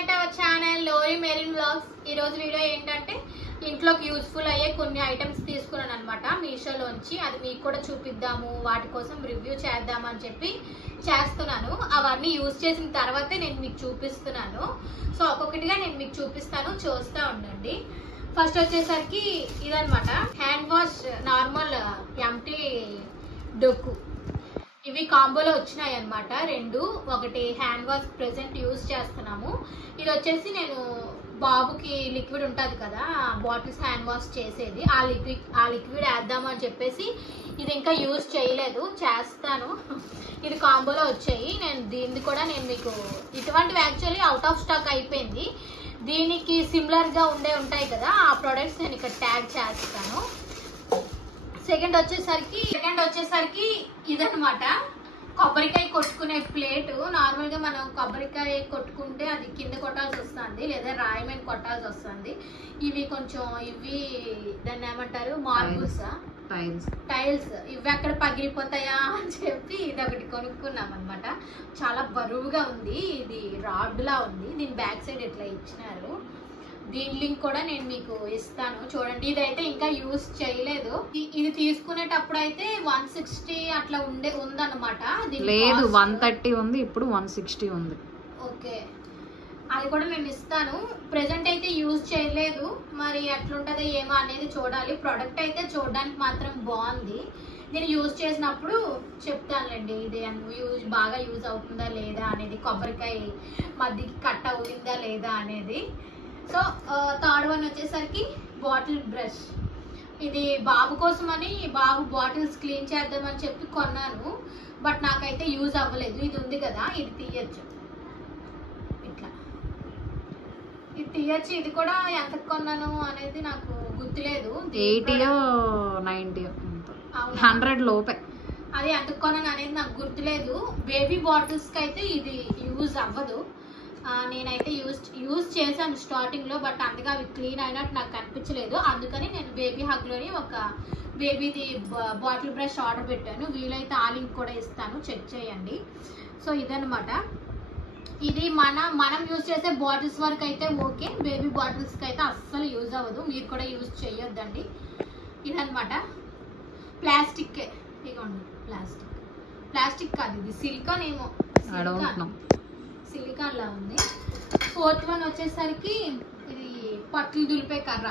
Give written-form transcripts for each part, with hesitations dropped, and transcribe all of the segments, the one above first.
Back to our channel lory Merin vlogs. ఈ రోజు video ఏంటంటే ఇంట్లోకి యూస్ఫుల్ అయ్యే కొన్ని ఐటమ్స్ తీసుకున్నాను అనమాట మీషోలోంచి. అది మీకు కూడా చూపిద్దాము, వాటి కోసం రివ్యూ చేద్దామని చెప్పి చేస్తున్నాను. అవన్నీ యూజ్ చేసిన తర్వాతే నేను మీకు చూపిస్తున్నాను. సో ఒక్కొక్కటిగా నేను మీకు చూపిస్తాను, చూస్తూ ఉండండి. ఫస్ట్ వచ్చేసరికి ఇదనమాట, హ్యాండ్ వాష్ నార్మల్ ఎంటీ డొక్కు. ఇవి కాంబోలో వచ్చినాయి అనమాట రెండు. ఒకటి హ్యాండ్ వాష్ ప్రెసెంట్ యూజ్ చేస్తున్నాము. ఇది వచ్చేసి నేను బాబుకి లిక్విడ్ ఉంటుంది కదా, బాటిల్స్ హ్యాండ్ వాష్ చేసేది, ఆ లిక్విడ్ వేద్దాము అని చెప్పేసి ఇది ఇంకా యూజ్ చేయలేదు, చేస్తాను. ఇది కాంబోలో వచ్చాయి. దీన్ని కూడా నేను మీకు ఇటువంటివి యాక్చువల్లీ అవుట్ ఆఫ్ స్టాక్ అయిపోయింది. దీనికి సిమిలర్గా ఉంటాయి కదా, ఆ ప్రొడక్ట్స్ నేను ఇక్కడ ట్యాగ్ చేస్తాను. సెకండ్ వచ్చేసరికి ఇదనమాట, కొబ్బరికాయ కొట్టుకునే ప్లేటు. నార్మల్గా మనం కొబ్బరికాయ కొట్టుకుంటే అది కింద కొట్టాల్సి వస్తుంది, లేదా రాయి మీద కొట్టాల్సి వస్తుంది. ఇవి దాన్ని ఏమంటారు, మార్బుల్స్, టైల్స్. ఇవి అక్కడ పగిలిపోతాయా అని చెప్పి ఇది ఒకటి కొనుక్కున్నాం అనమాట. చాలా బరువుగా ఉంది, ఇది రాడ్ లా ఉంది. దీని బ్యాక్ సైడ్ ఇట్లా ఇచ్చినారు. దీని లింక్ కూడా నేను మీకు ఇస్తాను, చూడండి. ఇదైతే ఇంకా యూజ్ చేయలేదు. ఇది తీసుకునేటప్పుడు అయితే 160 అట్లా ఉందన్నమాట. లేదు 130 ఉంది, ఇప్పుడు 160 ఉంది. ఓకే, అది కూడా నేను ఇస్తాను. ప్రెసెంట్ అయితే యూజ్ చేయలేదు, మరి ఎట్లుంటుందో ఏమో అనేది చూడాలి. ప్రోడక్ట్ అయితే చూడడానికి మాత్రం బాగుంది. నేను యూజ్ చేసినప్పుడు చెప్తానులేండి, ఇది బాగా యూజ్ అవుతుందా లేదా అనేది, కొబ్బరికాయ మధ్యకి కట్ అవుతుందా లేదా అనేది. సో థర్డ్ వన్ వచ్చేసరికి బాటిల్ బ్రష్. ఇది బాబు కోసమని, బాబు బాటిల్స్ క్లీన్ చేద్దామని చెప్పి కొన్నాను, బట్ నాకైతే యూజ్ అవ్వలేదు. ఇది ఉంది కదా, ఇది తీయచ్చు, ఇట్లా ఇది తీయచ్చు. ఇది కూడా ఎంత కొన్నాను అనేది నాకు గుర్తులేదు, 80 90 100 లోపే. అది ఎంత కొన్నాను అనేది నాకు గుర్తులేదు. బేబీ బాటిల్స్కి అయితే ఇది యూజ్ అవ్వదు. నేనైతే యూజ్ చేశాను స్టార్టింగ్లో, బట్ అంతగా అవి క్లీన్ అయినట్టు నాకు కనిపించలేదు. అందుకని నేను బేబీ హగ్లోని ఒక బేబీది బాటిల్ బ్రష్ ఆర్డర్ పెట్టాను. వీలైతే ఆ లింక్ కూడా ఇస్తాను, చెక్ చేయండి. సో ఇదనమాట. ఇది మనం యూజ్ చేసే బాటిల్స్ వరకు అయితే ఓకే, బేబీ బాటిల్స్కి అయితే అస్సలు యూజ్ అవ్వదు. మీరు కూడా యూజ్ చేయొద్దండి. ఇదనమాట, ప్లాస్టిక్. ఇదిగోండి, ప్లాస్టిక్ కాదు, ఇది సిలికాన్ ఏమో, సిలికాన్ లా ఉంది. ఫోర్త్ వన్ వచ్చేసరికి ఇది పట్లు దులిపే కర్ర.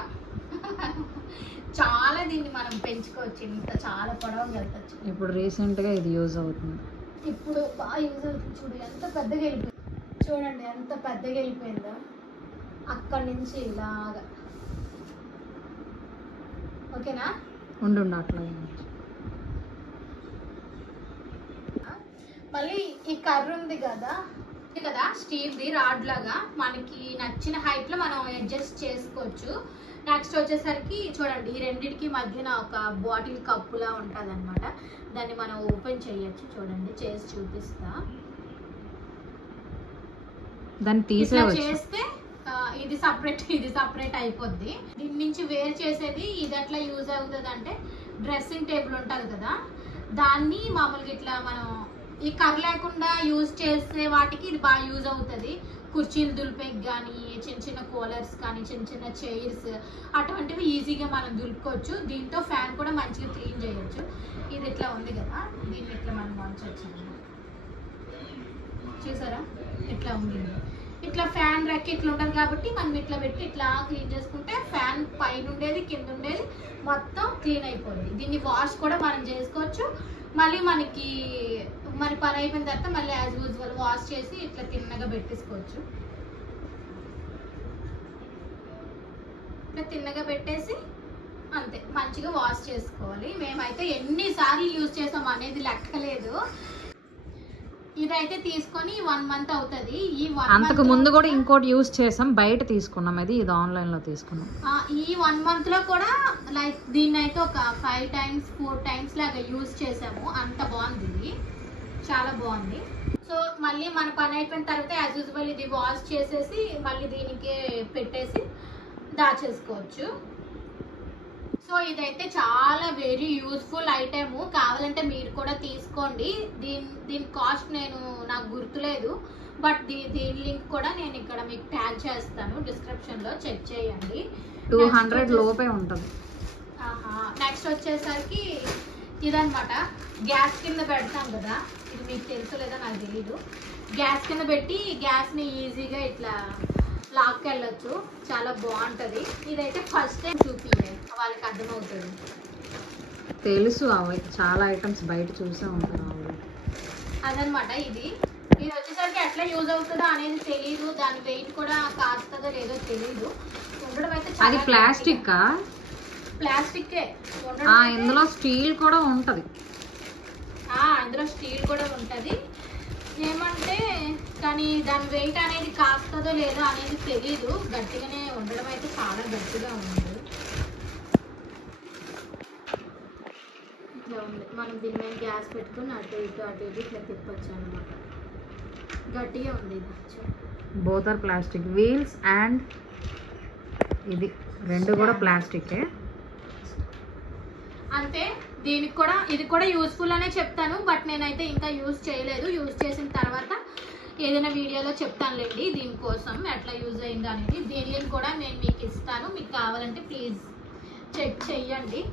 చాలా దీన్ని మనం పెంచుకోవచ్చు, ఇంత చాలా పొడవుగా వెళ్తచ్చు. ఇప్పుడు రీసెంట్ గా ఇది యూజ్ అవుతుంది, ఇప్పుడు బాగా యూజ్ అవుతుంది. ఎంత పెద్దగా వెళ్ళిపోయింది చూడండి, ఎంత పెద్దగా వెళ్ళిపోయిందో. అక్కడి నుంచి ఇలాగా. ఓకేనా, ఉండు అట్లా. మళ్ళీ ఈ కర్ర ఉంది కదా స్టీల్ది రాడ్ లాగా, మనకి నచ్చిన హైట్ లో మనం అడ్జస్ట్ చేసుకోవచ్చు. నెక్స్ట్ వచ్చేసరికి చూడండి, ఈ రెండింటికి మధ్యన ఒక బాటిల్ కప్పులా ఉంటుంది అనమాట. దాన్ని మనం ఓపెన్ చేయొచ్చు. చూడండి, చేసి చూపిస్తా. దాన్ని చేస్తే ఇది సపరేట్ అయిపోద్ది. దీని నుంచి వేరు చేసేది ఇది ఎట్లా యూజ్ అవుతుంది అంటే, డ్రెస్సింగ్ టేబుల్ ఉంటుంది కదా, దాన్ని మామూలుగా ఇట్లా మనం ఈ కర్ర లేకుండా యూజ్ చేసే వాటికి ఇది బాగా యూజ్ అవుతుంది. కుర్చీలు దులిపేకి కానీ, చిన్న కూలర్స్ కానీ, చిన్న చైర్స్ అటువంటివి ఈజీగా మనం దులుపుకోవచ్చు. దీంతో ఫ్యాన్ కూడా మంచిగా క్లీన్ చేయొచ్చు. ఇది ఇట్లా ఉంది కదా, దీన్ని ఇట్లా మనం వంచవచ్చు. చూసారా, ఇట్లా ఉంది. ఇట్లా ఫ్యాన్ రెక్ ఇట్లా ఉంటుంది కాబట్టి మనం ఇట్లా పెట్టి ఇట్లా క్లీన్ చేసుకుంటే ఫ్యాన్ పైన ఉండేది కింద ఉండేది మొత్తం క్లీన్ అయిపోద్ది. దీన్ని వాష్ కూడా మనం చేసుకోవచ్చు. మళ్ళీ మన పని అయిపోయిన తర్వాత మళ్ళీ యాజ్ యూజువల్ వాష్ చేసి ఇట్లా తిన్నగా పెట్టేసుకోవచ్చు. ఇట్లా తిన్నగా పెట్టేసి అంతే, మంచిగా వాష్ చేసుకోవాలి. మేమైతే ఎన్నిసార్లు యూజ్ చేసాం అనేది లెక్కలేదు. ఇదైతే తీసుకొని 1 month అవుతుంది. అంతకు ముందు కూడా ఇంకోటి యూజ్ చేసాం, బయట తీసుకున్నాం. ఇది ఆన్లైన్ లో తీసుకున్నాం. ఈ 1 month లో కూడా లైక్ దీన్ని అయితే ఒక 5 times 4 times లాగా యూజ్ చేసాము. అంత బాగుంది, ఇది చాలా బాగుంది. సో మళ్ళీ మన పని అయిపోయిన తర్వాత యాజ్ యూజువల్ ఇది వాష్ చేసేసి మళ్ళీ దీనికి పెట్టేసి దాచేసుకోవచ్చు. సో ఇదైతే చాలా వెరీ యూస్ఫుల్ ఐటమ్. కావాలంటే మీరు కూడా తీసుకోండి. దీని కాస్ట్ నాకు గుర్తులేదు, బట్ దీని లింక్ కూడా నేను ఇక్కడ మీకు ట్యాగ్ చేస్తాను డిస్క్రిప్షన్ లో, చెక్ చేయండి. 200 లోపే ఉంటుంది. నెక్స్ట్ వచ్చేసరికి ఇదనమాట, గ్యాస్ కింద పెడతాం కదా, ఇది మీకు తెలుసు లేదా నాకు తెలీదు. గ్యాస్ కింద పెట్టి గ్యాస్ని ఈజీగా ఇట్లా లాక్కెళ్ళొచ్చు, చాలా బాగుంటుంది. ఇదైతే ఫస్ట్ టైం చూపించాలి, వాళ్ళకి అర్థమవుతుంది. తెలుసు అవి చాలా ఐటమ్స్ బయట చూసే ఉంటారు. అదనమాట ఇది వచ్చేసరికి ఎట్లా యూజ్ అవుతుందో అనేది తెలియదు, దాని వెయిట్ కూడా కాస్తుందో లేదో తెలియదు. ఉండడం అయితే అది ప్లాస్టిక్ ప్లాస్టిక్కే, ఇందులో స్టీల్ కూడా ఉంటది. అందులో స్టీల్ కూడా ఉంటది. ఏమంటే కానీ దాని వెయిట్ అనేది కాస్తుందో లేదో అనేది తెలీదు. గట్టిగానే ఉండడం అయితే చాలా గట్టిగా ఉంది. ఇట్లా ఉంది, మనం దీని మీద గ్యాస్ పెట్టుకుని అటు ఇటు ఇట్లా తిప్పచ్చు అనమాట. గట్టిగా ఉంది ఇది. Both are plastic wheels and ఇది రెండు కూడా ప్లాస్టికే. అంతే, దీనికి కూడా ఇది కూడా యూస్ఫుల్ అనే చెప్తాను, బట్ నేనైతే ఇంకా యూజ్ చేయలేదు. యూజ్ చేసిన తర్వాత ఏదైనా వీడియోలో చెప్తానులేండి దీనికోసం ఎట్లా యూజ్ అయింది అనేది. దీని లింక్ కూడా నేను మీకు ఇస్తాను, మీకు కావాలంటే ప్లీజ్ చెక్ చెయ్యండి.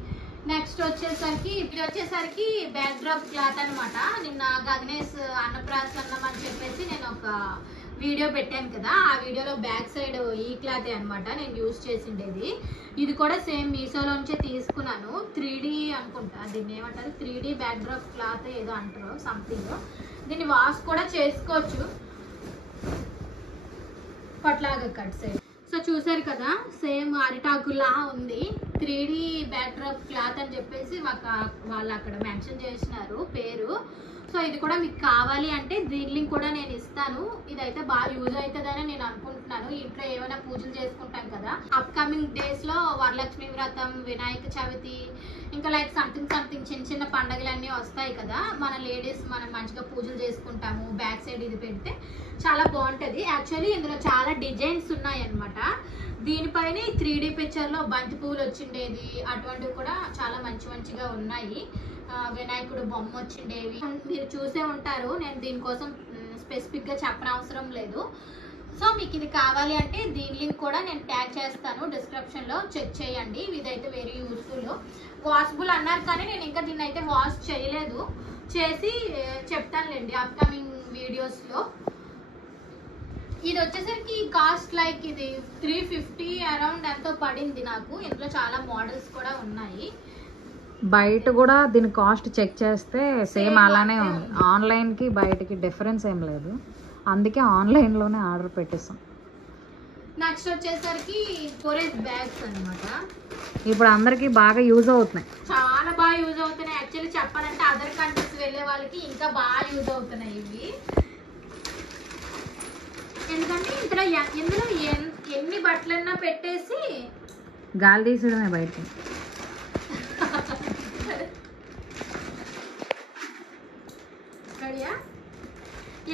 నెక్స్ట్ వచ్చేసరికి ఇది వచ్చేసరికి బ్యాక్ డ్రాప్ క్లాత్ అనమాట. నిన్న గగనేష్ అన్నప్రాసన్నం అని చెప్పేసి నేను ఒక వీడియో పెట్టాను కదా, ఆ వీడియోలో బ్యాక్ సైడ్ ఈ క్లాతే అనమాట నేను యూజ్ చేసిండేది. ఇది కూడా సేమ్ మీషోలోంచే తీసుకున్నాను. 3D అనుకుంటా దీన్ని ఏమంటారు, 3D బ్యాక్ డ్రాప్ క్లాత్ ఏదో అంటారు సంథింగ్. దీన్ని వాష్ కూడా చేసుకోవచ్చు, పట్లాగా కట్ సైడ్. సో చూసారు కదా, సేమ్ అరిటాకులా ఉంది. 3D బ్యాక్ డ్రాప్ క్లాత్ అని చెప్పేసి వాళ్ళు అక్కడ మెన్షన్ చేసినారు పేరు. సో ఇది కూడా మీకు కావాలి అంటే దీని లింక్ కూడా నేను ఇస్తాను. ఇదైతే బాగా యూజ్ అవుతుందని నేను అనుకుంటున్నాను. ఇంట్లో ఏమైనా పూజలు చేసుకుంటాం కదా, అప్కమింగ్ డేస్ లో వరలక్ష్మి వ్రతం, వినాయక చవితి, ఇంకా లైక్ సంథింగ్ చిన్న చిన్న పండుగలన్నీ వస్తాయి కదా, మన లేడీస్ మనం మంచిగా పూజలు చేసుకుంటాము. బ్యాక్ సైడ్ ఇది పెడితే చాలా బాగుంటుంది. యాక్చువల్లీ ఇందులో చాలా డిజైన్స్ ఉన్నాయి అన్నమాట. దీనిపైన 3D పిక్చర్లో బంతి పువ్వులు వచ్చిండేది, అటువంటివి కూడా చాలా మంచిగా ఉన్నాయి. వినాయకుడు బొమ్మ వచ్చిండేవి మీరు చూసే ఉంటారు. నేను దీనికోసం స్పెసిఫిక్గా చెప్పనవసరం లేదు. సో మీకు ఇది కావాలి అంటే దీని లింక్ కూడా నేను ట్యాగ్ చేస్తాను డిస్క్రిప్షన్లో, చెక్ చేయండి. ఇదైతే వెరీ యూస్ఫుల్. వాషబుల్ అన్నారు కానీ నేను ఇంకా దీన్ని అయితే వాష్ చేయలేదు, చేసి చెప్తానులేండి అప్కమింగ్ వీడియోస్లో. ఇది వచ్చేసరికి కాస్ట్ లైక్ ఇది 350 అరౌండ్ ఎంతో పడింది నాకు. ఇందులో చాలా మోడల్స్ కూడా ఉన్నాయి. బయట కూడా దీని కాస్ట్ చెక్ చేస్తే సేమ్ అలానే ఉంది. ఆన్లైన్కి బయటకి డిఫరెన్స్ ఏం లేదు, అందుకే ఆన్లైన్లోనే ఆర్డర్ పెట్టేసాం. నెక్స్ట్ వచ్చేసరికి స్టోరేజ్ బ్యాగ్స్ అన్నమాట. ఇప్పుడు అందరికి బాగా యూజ్ అవుతున్నాయి, చాలా బాగా యూజ్ అవుతున్నాయి. యాక్చువల్లీ చెప్పాలంటే అదర్ కంట్రీస్ వెళ్ళే వాళ్ళకి ఇంకా బాగా యూజ్ అవుతున్నాయి ఇవి. ఎందుకంటే ఇందులో ఎన్ని బట్టలన్నా పెట్టేసి గాలి తీసడమే బయటకి.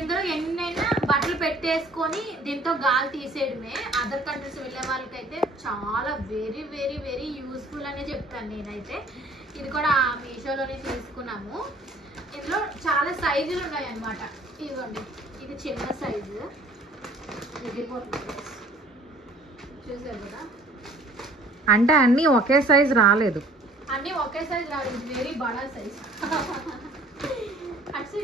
ఇందులో ఎన్నైనా బట్టలు పెట్టేసుకొని దీంతో గాలి తీసేయడమే. అదర్ కంట్రీస్ వెళ్ళే వాళ్ళకైతే చాలా వెరీ వెరీ వెరీ యూస్ఫుల్ అనే చెప్తాను నేనైతే. ఇది కూడా మీషోలోనే తీసుకున్నాము. ఇందులో చాలా సైజులు ఉన్నాయి అన్నమాట. ఇదిగోండి, ఇది చిన్న సైజు, చూసారు కదా. అంటే అన్నీ ఒకే సైజ్ రాలేదు, అన్నీ ఒకే సైజ్ రాలేదు, వెరీ బడా సైజ్. అటు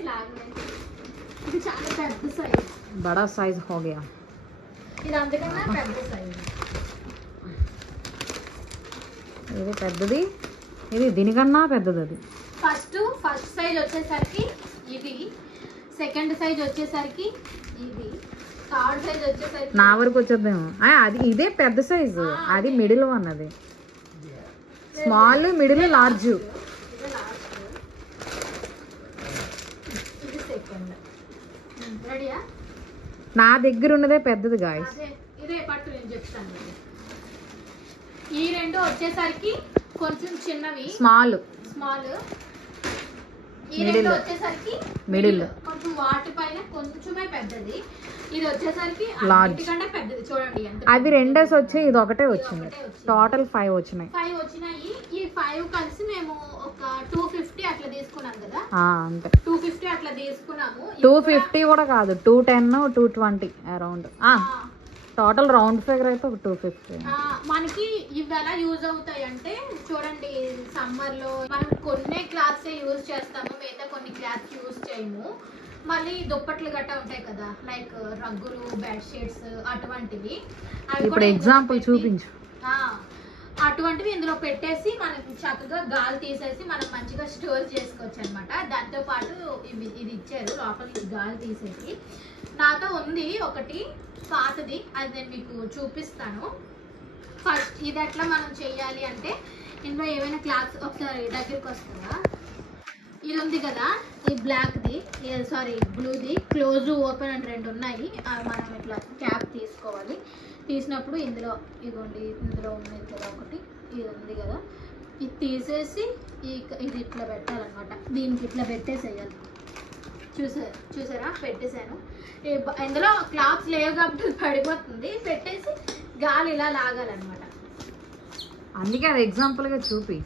ఇది చాలా పెద్ద సైజ్, బడా సైజ్ హో గయా. ఇది అందుకన్నా పెద్ద సైజ్. ఇది పెద్దది, ఇది దీనికన్నా పెద్దది. అది ఫస్ట్ సైజ్ వచ్చేసరికి ఇది, సెకండ్ సైజ్ వచ్చేసరికి ఇది, థర్డ్ సైజ్ వచ్చేసరికి నా వరకు వచ్చేద్దాము. అది ఇదే పెద్ద సైజు, అది మిడిల్ వన్, అది స్మాల్, మిడిల్, లార్జ్. నా దగ్గర ఉన్నదే పెద్దది గాయ్స్. ఇదే పట్టు నేను చెప్తాను. ఈ రెండు వచ్చేసరికి కొంచెం చిన్నవి, స్మాల్. ఈ రెండు వచ్చేసరికి మిడిల్ కొంచెం వాటి పైన కొంచెమే పెద్దది, ఇది వచ్చేసరికి లార్జ్ కంటే పెద్దది. చూడండి అవి రెండేసి వచ్చి ఇది ఒకటే వచ్చింది. టోటల్ 5 వచ్చినాయి. 5 వచ్చినాయి. ఈ 5 కలిసి మేము ఒక 250 అట్లా తీసుకున్నాం కదా. అంతే 250 అట్లా తీసుకున్నాము. 250 కూడా కాదు, 210 220 అరౌండ్. టోటల్ రౌండ్ ఫిగర్ అయితే ఒక 250. మనకి ఇవి ఎలా యూజ్ అవుతాయి అంటే చూడండి, సమ్మర్ లో మనం కొన్ని క్లాత్స్ యూజ్ చేస్తాము, మిగతా కొన్ని క్లాత్స్ యూజ్ చేయము. మళ్ళీ దుప్పట్లు గట్టా ఉంటాయి కదా, లైక్ రగ్గులు, బెడ్షీట్స్ అటువంటివి. ఇప్పుడు ఎగ్జాంపుల్ చూపించు. అటువంటివి ఇందులో పెట్టేసి మనకి చక్కగా గాలి తీసేసి మనం మంచిగా స్టోర్ చేసుకోవచ్చు అనమాట. దాంతో పాటు ఇది ఇచ్చారు లోపల నుంచి గాలి తీసేసి. నాతో ఉంది ఒకటి పాతది, అది నేను మీకు చూపిస్తాను. ఫస్ట్ ఇది ఎట్లా మనం చెయ్యాలి అంటే, ఇందులో ఏమైనా క్లాత్స్ ఒకసారి దగ్గరికి వస్తుందా, ఇది ఉంది కదా, ఈ బ్లాక్ది సారీ బ్లూది క్లోజ్ ఓపెన్ అని 2 ఉన్నాయి. అవి మనం ఇట్లా క్యాప్ తీసుకోవాలి. తీసినప్పుడు ఇందులో ఇదిగోండి, ఇందులో ఉంది కదా ఒకటి, ఇది ఉంది కదా, ఇది తీసేసి ఇది ఇట్లా పెట్టాలన్నమాట. దీనికి ఇట్లా పెట్టేసేయాలి. చూసారా పెట్టేశాను. ఇందులో క్లాత్స్ లేవు కాబట్టి పడిపోతుంది. పెట్టేసి గాలి ఇలా లాగాలన్నమాట. అందుకే అది ఎగ్జాంపుల్ గా చూపి.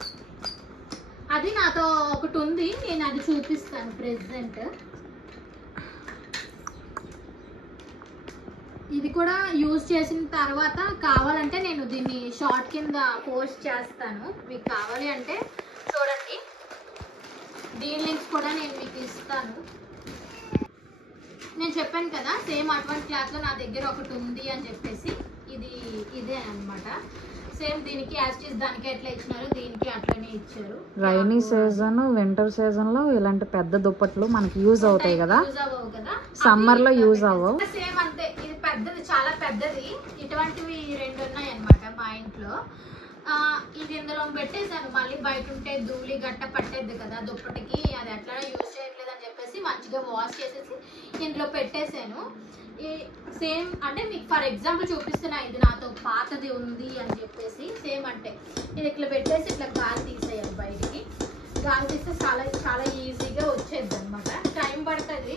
అది నాతో ఒకటి ఉంది, నేను అది చూపిస్తాను ప్రెసెంట్. ఇది కూడా యూజ్ చేసిన తర్వాత కావాలంటే నేను దీన్ని షార్ట్ కింద పోస్ట్ చేస్తాను. మీకు కావాలి అంటే చూడండి, దీని లింక్స్ కూడా నేను మీకు ఇస్తాను. నేను చెప్పాను కదా సేమ్ అటువంటి క్లాత్ లో నా దగ్గర ఒకటి ఉంది అని చెప్పేసి, ఇదే అన్నమాట. సేమ్ దీనికి యాస్టీస్ దానికి ఎట్లా ఇచ్చినారు, దీనికి అట్లనే ఇచ్చారు. రైనీ సీజన్, వింటర్ సీజన్ లో ఇలాంటి పెద్ద దుప్పట్లు మనకి యూజ్ అవుతాయి కదా, సమ్మర్ లో యూజ్ అవ్వవు. సేమ్ అంతే, ఇది పెద్దది, చాలా పెద్దది. ఇటువంటివి 2 ఉన్నాయి అన్నమాట మా ఇంట్లో. ఇది ఇందులో పెట్టేశాను. మళ్ళీ బయట ఉంటే ధూళి గట్ట పట్టేది కదా దుప్పటికి, అది ఎట్లా యూజ్ చేయట్లేదు అని చెప్పేసి మంచిగా వాష్ చేసేసి ఇందులో పెట్టేశాను. సేమ్ అంటే మీకు ఫర్ ఎగ్జాంపుల్ చూపిస్తున్నా, ఇది నాతో పాతది ఉంది అని చెప్పేసి. సేమ్ అంటే ఇది ఇట్లా పెట్టేసి ఇట్లా గాలి తీసేయాలి బయటికి. గాలి తీస్తే చాలా చాలా ఈజీగా వచ్చేది అనమాట. టైం పడుతుంది,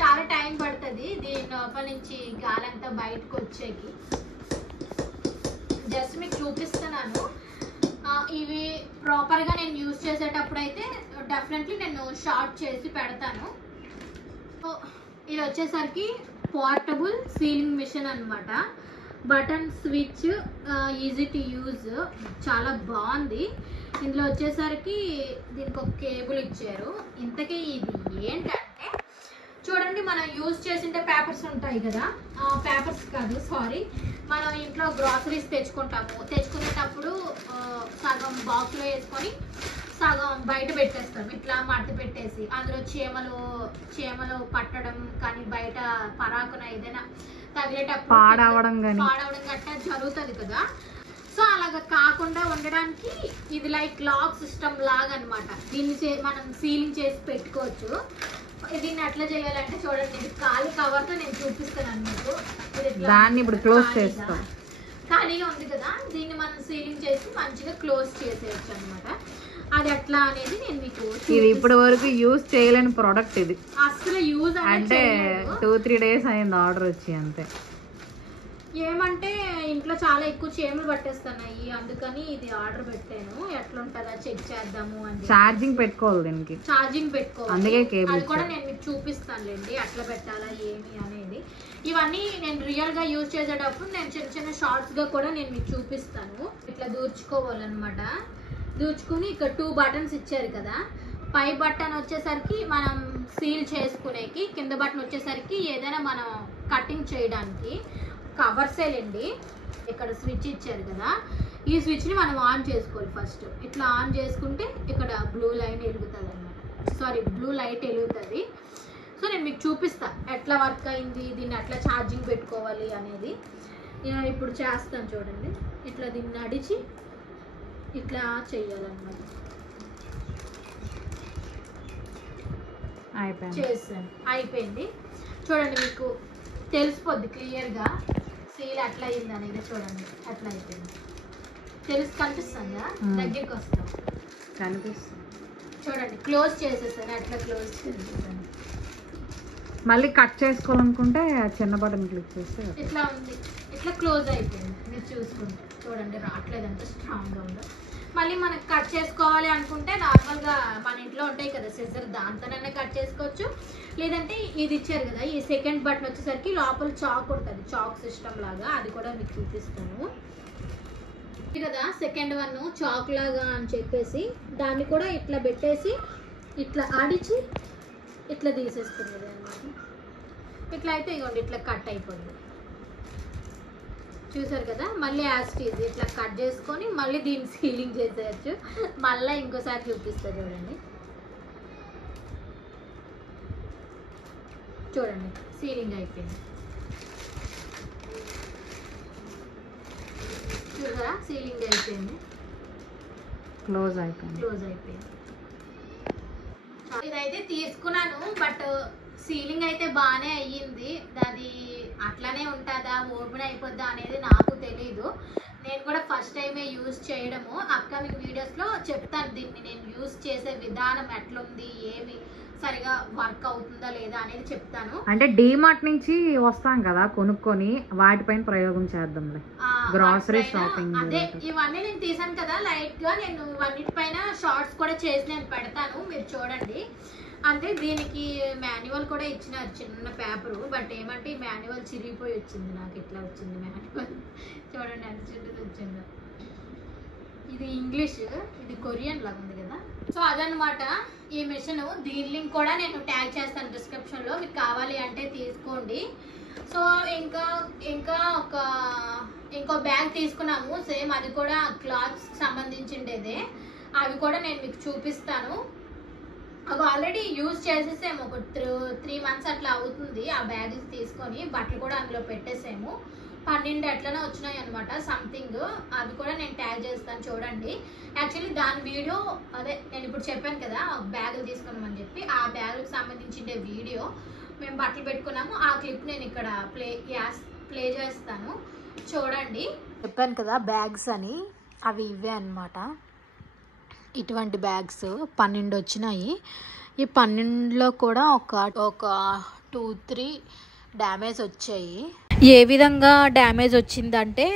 చాలా టైం పడుతుంది దీని లోపల నుంచి గాలి అంతా బయటకు వచ్చేకి. జస్ట్ మీకు చూపిస్తున్నాను. ఇవి ప్రాపర్గా నేను యూజ్ చేసేటప్పుడు అయితే డెఫినెట్లీ నేను షార్ట్ చేసి పెడతాను. ఇది వచ్చేసరికి పోర్టబుల్ సీలింగ్ మిషన్ అన్నమాట. Button switch, easy to use, చాలా బాగుంది. ఇందులో వచ్చేసరికి దీనికి ఒక కేబుల్ ఇచ్చారు. ఇంతకీ ఇది ఏంటంటే చూడండి, మనం యూజ్ చేసింటే పేపర్స్ ఉంటాయి కదా, పేపర్స్ కాదు సారీ, మనం ఇంట్లో గ్రాసరీస్ తెచ్చుకునేటప్పుడు సగం బాక్స్లో వేసుకొని సగం బయట పెట్టేస్తాం, ఇట్లా మడత పెట్టేసి. అందులో చీమలు పట్టడం కానీ, బయట పరాకున ఏదైనా తగిలేటప్పుడు పాడవడం గట్టా జరుగుతుంది కదా. సో అలాగా కాకుండా ఉండడానికి ఇది లైక్ లాక్ సిస్టమ్ లాగా అనమాట. దీన్ని మనం సీలింగ్ చేసి పెట్టుకోవచ్చు. దీన్ని ఎట్లా చేయాలంటే చూడండి, ఇది ఖాళీ కవర్తో నేను చూపిస్తాను మీకు. దాన్ని ఇప్పుడు క్లోజ్ చేస్తాం. ఖాళీగా ఉంది కదా, దీన్ని మనం సీలింగ్ చేసి మంచిగా క్లోజ్ చేసేయచ్చు అనమాట. అది ఎట్లా అనేది నేను మీకు, ఇది ఇప్పటి వరకు యూజ్ చేయలేని ప్రోడక్ట్. ఇది అసలు యూజ్ అంటే 2-3 డేస్ అయింది ఆర్డర్ వచ్చి అంతే. ఏమంటే ఇంట్లో చాలా ఎక్కువ చీమలు పట్టేస్తున్నాయి, అందుకని ఇది ఆర్డర్ పెట్టాను. ఎట్లా ఉంటుందా చెక్ చేద్దాము అని. ఛార్జింగ్ పెట్టుకోవాలి, దీనికి ఛార్జింగ్ పెట్టుకోవాలి. అందుకే కేబుల్ అది కూడా నేను మీకు చూపిస్తానులేండి ఎట్లా పెట్టాలా ఏమి అనేది. ఇవన్నీ నేను రియల్ గా యూజ్ చేసేటప్పుడు నేను చిన్న చిన్న షార్ట్స్ గా కూడా నేను మీకు చూపిస్తాను. ఇట్లా దూర్చుకోవాలన్నమాట. దూర్చుకుని ఇక్కడ 2 బటన్స్ ఇచ్చారు కదా, పై బటన్ వచ్చేసరికి మనం సీల్ చేసుకునేకి, కింద బటన్ వచ్చేసరికి ఏదైనా మనం కటింగ్ చేయడానికి. కవర్సేలండి, ఇక్కడ స్విచ్ ఇచ్చారు కదా, ఈ స్విచ్ని మనం ఆన్ చేసుకోవాలి. ఫస్ట్ ఇట్లా ఆన్ చేసుకుంటే ఇక్కడ బ్లూ లైట్ వెలుగుతుంది. సో నేను మీకు చూపిస్తా ఎట్లా వర్క్ అయింది, దీన్ని ఎట్లా ఛార్జింగ్ పెట్టుకోవాలి అనేది. నేను ఇప్పుడు చేస్తాను చూడండి. ఇట్లా దీన్ని నడిచి ఇట్లా చేయాలన్నమాట. చేస్తాను, అయిపోయింది. చూడండి మీకు తెలిసిపోద్ది క్లియర్గా సీల్ ఎట్లా అయింది అనేది. చూడండి ఎట్లా అయిపోయింది, కనిపిస్తుందా? దగ్గరికి వస్తాం, కనిపిస్తుంది. చూడండి క్లోజ్ చేసేసాను, అట్లా క్లోజ్ చేసేసాను. మళ్ళీ కట్ చేసుకోవాలనుకుంటే చిన్న బటన్ క్లిక్ చేస్తే ఇట్లా ఉంది, ఇట్లా క్లోజ్ అయిపోయింది. మీరు చూసుకుంటే చూడండి రావట్లేదు, ఎంత స్ట్రాంగ్గా ఉందో. మళ్ళీ మనకి కట్ చేసుకోవాలి అనుకుంటే నార్మల్గా మన ఇంట్లో ఉంటాయి కదా సిజర్, దాంతోనైనా కట్ చేసుకోవచ్చు. లేదంటే ఇది ఇచ్చారు కదా, ఈ సెకండ్ బటన్ వచ్చేసరికి లోపల చాక్ ఉంటుంది, చాక్ సిస్టమ్ లాగా, అది కూడా మీకు చూపిస్తాను కదా. సెకండ్ వన్ చాక్ లాగా అని చెప్పేసి దాన్ని కూడా ఇట్లా పెట్టేసి ఇట్లా ఆడిచి ఇట్లా తీసేస్తుంది అనమాట. ఇట్లా అయితే ఇగోండి ఇట్లా కట్ అయిపోయింది, చూసారు కదా. మళ్ళీ యాస్టీజ్ ఇట్లా కట్ చేసుకొని మళ్ళీ దీన్ని సీలింగ్ చేసేయచ్చు. మళ్ళీ ఇంకోసారి చూపిస్తా చూడండి. చూడండి సీలింగ్ అయిపోయింది, చూసారా సీలింగ్ అయిపోయింది, క్లోజ్ అయిపోయింది. ఇదైతే తీసుకున్నాను, బట్ సీలింగ్ అయితే బాగానే అయ్యింది. అది అట్లానే ఉంటుందా, ఓపెన్ అయిపోద్దా అనేది నాకు తెలీదు. నేను కూడా ఫస్ట్ టైమే యూజ్ చేయడము. అప్కమింగ్ వీడియోస్లో చెప్తాను దీన్ని నేను యూజ్ చేసే విధానం ఎట్లుంది, ఏమి సరిగా వర్క్ అవుతుందా లేదా అనేది చెప్తాను. అంటే డీమార్ట్ నుంచి వస్తాం కదా కొనుక్కొని, వాటిపైన ప్రయోగం చేద్దాంలే. గ్రాసరీ షాపింగ్ అదే ఇవన్నీ నేను తీసాను కదా లైట్ గా, నేను ఇవన్నిటిపైన షార్ట్స్ కూడా చేసి నేను పెడతాను, మీరు చూడండి. అంటే దీనికి మాన్యువల్ కూడా ఇచ్చినారు, చిన్న పేపరు. బట్ ఏమంటే ఈ మాన్యువల్ చిరిగిపోయి వచ్చింది, నాకు ఇట్లా వచ్చింది మాన్యువల్. చూడండి ఎంత చిన్నది వచ్చిందో. ఇది ఇంగ్లీష్, ఇది కొరియన్ లాగా ఉంది కదా. సో అదనమాట ఈ మిషన్. దీని లింక్ కూడా నేను ట్యాగ్ చేస్తాను డిస్క్రిప్షన్లో, మీకు కావాలి అంటే తీసుకోండి. సో ఇంకో బ్యాగ్ తీసుకున్నాము సేమ్, అది కూడా క్లాత్స్ సంబంధించిండేదే. అవి కూడా నేను మీకు చూపిస్తాను. అవి ఆల్రెడీ యూజ్ చేసేసాము, ఒక 3 మంత్స్ అట్లా అవుతుంది. ఆ బ్యాగ్ తీసుకొని బట్టలు కూడా అందులో పెట్టేసాము. 12 ఎట్లనే వచ్చినాయి అనమాట సంథింగ్. అవి కూడా నేను ట్యాగ్ చేస్తాను చూడండి. యాక్చువల్లీ దాని వీడియో అదే నేను ఇప్పుడు చెప్పాను కదా బ్యాగులు తీసుకున్నామని చెప్పి, ఆ బ్యాగులకు సంబంధించిన వీడియో మేము బట్టలు పెట్టుకున్నాము. ఆ క్లిప్ నేను ఇక్కడ ప్లే చేస్తాను చూడండి. చెప్పాను కదా బ్యాగ్స్ అని, అవి ఇవే అనమాట. ఇటువంటి బ్యాగ్స్ 12 వచ్చినాయి. ఈ 12లో కూడా ఒక 2-3 డ్యామేజ్ వచ్చాయి. ఏ విధంగా డ్యామేజ్ వచ్చిందంటే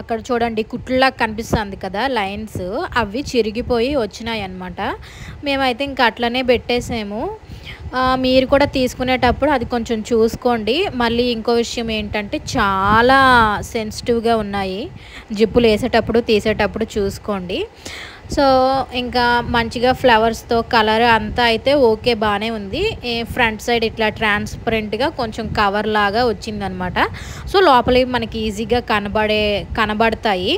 అక్కడ చూడండి కుట్లా కనిపిస్తుంది కదా లైన్స్, అవి చిరిగిపోయి వచ్చినాయి అన్నమాట. మేమైతే ఇంకా అట్లనే పెట్టేసాము. మీరు కూడా తీసుకునేటప్పుడు అది కొంచెం చూసుకోండి. మళ్ళీ ఇంకో విషయం ఏంటంటే చాలా సెన్సిటివ్గా ఉన్నాయి, జిప్పులు వేసేటప్పుడు తీసేటప్పుడు చూసుకోండి. సో ఇంకా మంచిగా ఫ్లవర్స్తో కలర్ అంతా అయితే ఓకే బాగానే ఉంది. ఫ్రంట్ సైడ్ ఇట్లా ట్రాన్స్పరెంట్గా కొంచెం కవర్ లాగా వచ్చిందనమాట. సో లోపలికి మనకి ఈజీగా కనబడతాయి.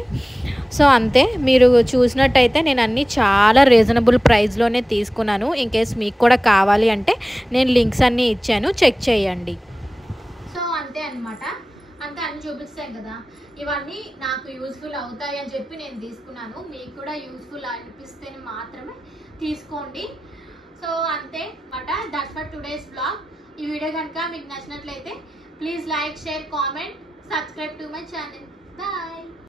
సో అంతే, మీరు చూసినట్టయితే నేను అన్నీ చాలా రీజనబుల్ ప్రైస్లోనే తీసుకున్నాను. ఇన్ కేస్ మీకు కూడా కావాలి అంటే నేను లింక్స్ అన్నీ ఇచ్చాను, చెక్ చేయండి. సో అంతే అనమాట, అంతే అన్నీ చూపిస్తాను కదా. ఇవన్నీ నాకు యూజ్ఫుల్ అవుతాయి అని చెప్పి నేను తీసుకున్నాను. మీకు కూడా యూజ్ఫుల్ అనిపిస్తేనే మాత్రమే తీసుకోండి. సో అంతే అన్నమాట. That's for today's blog. ఈ వీడియో కనుక మీకు నచ్చినట్లయితే please like, share, comment, subscribe to my channel. Bye.